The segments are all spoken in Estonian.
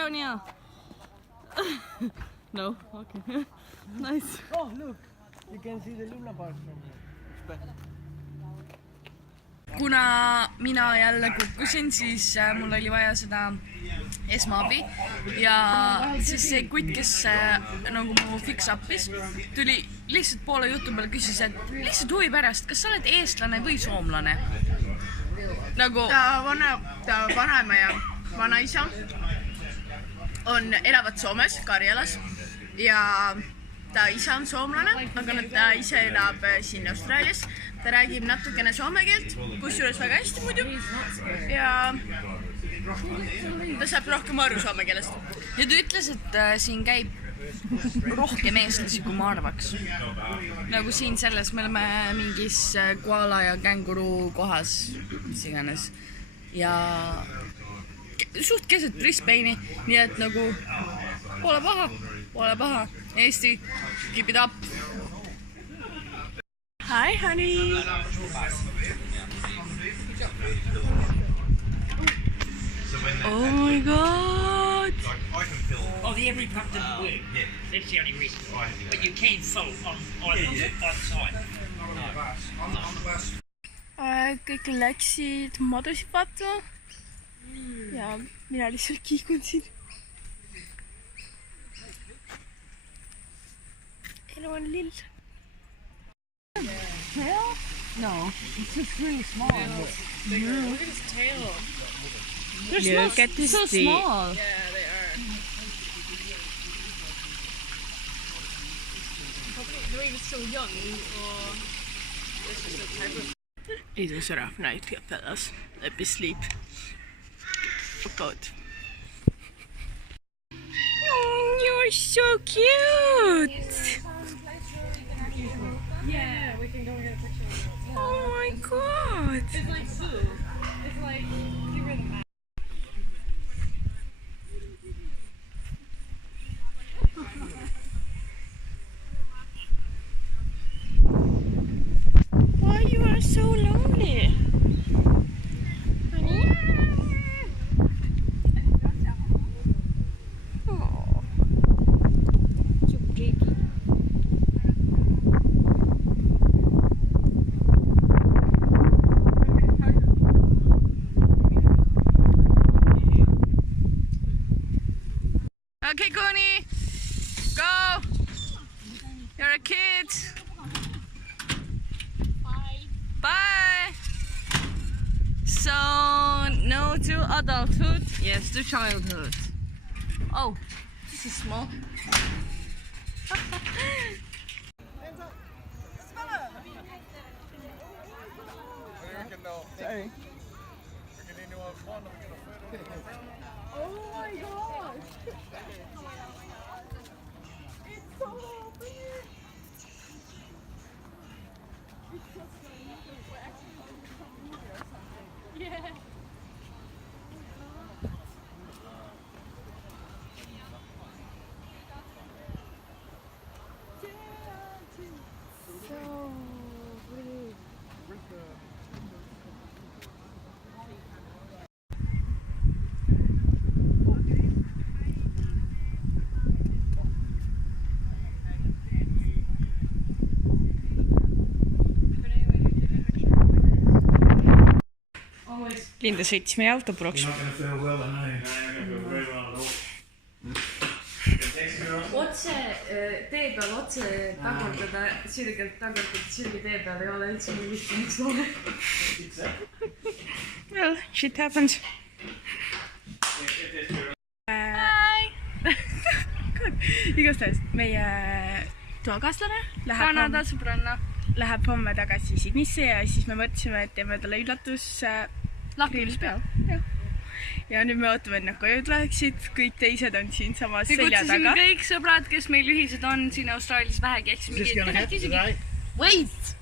Antonio. No, okay. Nice. Oh, look. You can see the Luna Park from here. Kuna mina jälle kukkusin, siis mul oli vaja seda esmaabi ja siis see kutt, kes nagu mu fix-up'is, tuli lihtsalt poole jutu peale küsis, et lihtsalt huvi pärast, kas sa oled eestlane või soomlane? Nagu... Ta vanaema ja vanaisa elavad Soomes, Karjalas ja ta isa on soomlane, aga ta ise elab siin Austraalias. Ta räägib natukene soome keelt, kusjuures väga hästi muidu ja ta saab rohkem aru soome keelest. Ja ta ütles, et siin käib rohkem eestlasi, kui ma arvaks. Nagu siin selles, me oleme mingis koala ja känguru kohas, mis iganes. Ja suht keset Brisbane'i, nii et nagu pole paha. Eesti, keep it up. Hi, honey. Oh my god. Oh, the every pump didn't work. Yeah. That's the only reason. But you can fill on site. Kõik läksid madusid vaatama ja mina lihtsalt kiikun siin. Elu on lill. Tail? No, it's just really small. Yeah, look at his tail. Look at this so small. Yeah, they are. They're even so young, or this is the type of... It was a rough night, fellas. Let me sleep. Fuck out. Oh, you're so cute! Yeah, we can go and get a picture. Oh my god! It's like Sue. It's like you were the map. Why you are so lonely? Honey? Oh. You baby. Okay, Connie, go. You're a kid. Bye. Bye. So, no to adulthood, yes to childhood. Oh, this is small. Sorry. Oh my gosh! It's so big! It's so funny. We're actually going to some movie or something. Yeah. So big. Linda sõitis meie auto puruks. Otse tee peal otse tagurdada, sirgelt tagurdada sirgi tee peal ei ole üldse nii lihtne, miks loome. Well, shit happens. Igastahes meie toakaaslane Kanada sõbranna. läheb homme tagasi Sydneysse ja siis me mõtlesime, et teeme talle üllatus Lahkumispeal. Ja nüüd me ootame, et nad koju tuleksid, kõik teised on siin samas selja taga. Kutsusime kõik sõbrad, kes meil ühised on siin Austraalias vähegi, eks Is this going to happen today? Wait!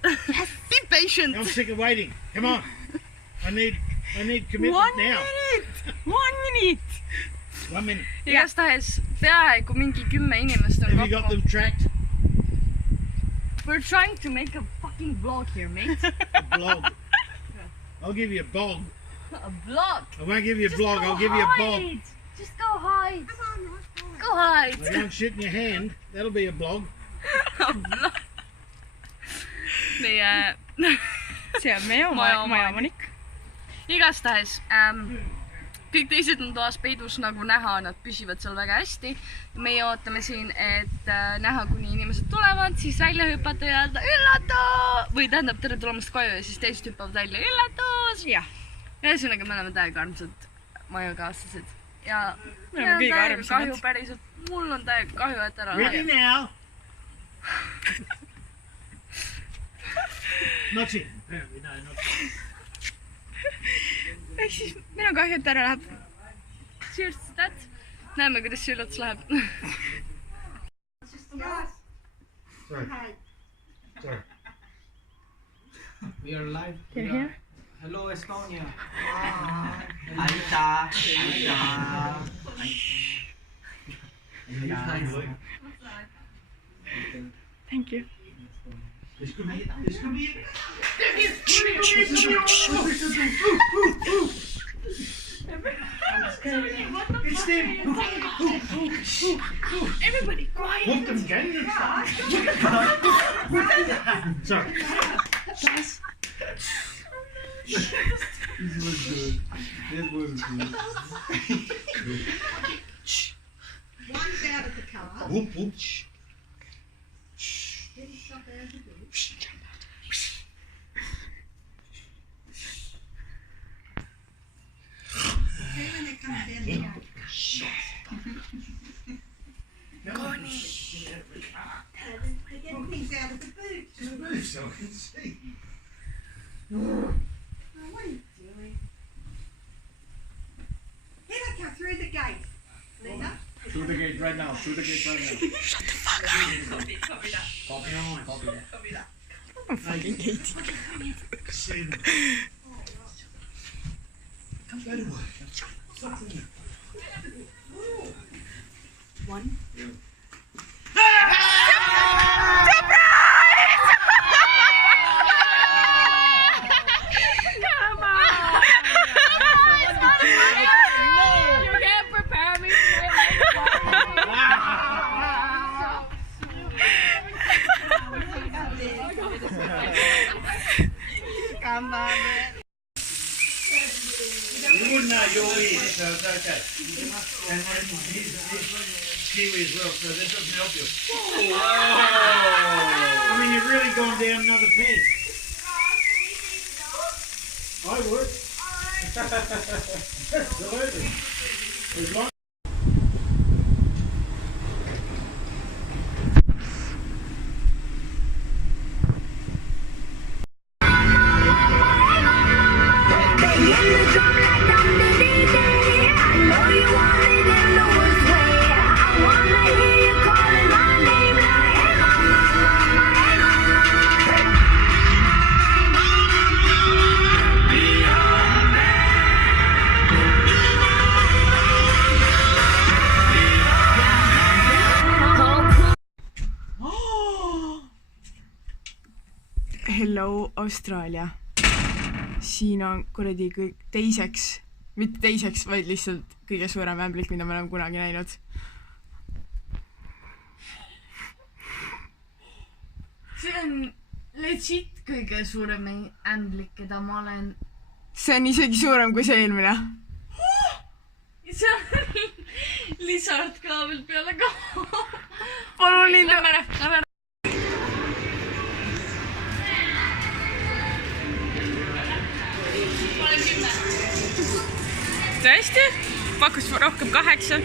Be patient! I'm sick of waiting. Come on. I need commitment now. 1 minute! 1 minute. Igastahes peaaegu mingi 10 inimest on Have you got them tracked? We're trying to make a fucking vlog here, mate. A blog. I'll give you a bog. A vlog? I won't give you a blog, I'll give you a bog. Just go hide. Go hide. Don't shit in your hand. That'll be a blog. meie see on meie majaomanik. Igastahes kõik teised on toas peidus, nagu näha, nad püsivad seal väga hästi. Meie ootame siin, et näha, kuni inimesed tulevad, siis välja hüpata ja öelda üllatu! Või tähendab tere tulemast koju ja siis teised hüppavad välja üllatus! Jah. Ühesõnaga, me oleme täiega armsad majakaaslased. Ja me oleme kõige armsamad. Kahju päriselt. Mul on täiega kahju, et ära Ready now. Not it. Apparently, no, not it. Ehk siis meil on kahju, et ära läheb. Cheers to that. Näeme, kuidas see üllatus läheb. Sorry. We are live. Can you hear? Hello, Estonia. Aita. Thank you. This could be it. This could be it. It's them. Everybody quiet. Whoop them again. Sorry. This was good. One's out of the car. Whoop, whoop. Get yourself out of the boot. See when they come down the gate. Connie. They're getting things out of the boot. Just move so I can see. Oh, what are you doing? Here they come through the gate. Lisa. Through the gate right now. Through the gate right now. Shut the fuck up. Copy on. Copy that. I'm fucking Katie. See them. Come better way. Something. One. You wouldn't know your ears, so it's okay. And then he's Kiwi as well, so that doesn't help you. Whoa! I mean, you've really gone down another peg. I would. Absolutely. As long Hello, Austraalia. Siin on kuradi kõik teiseks, mitte teiseks, vaid lihtsalt kõige suurem ämblik, mida me oleme kunagi näinud. See on legit kõige suurem ämblik, keda ma olen. See on isegi suurem kui see eelmine. See on lisart ka veel peale ka. Palun lindu. Lähme. Tõesti? Pakkus rohkem 8.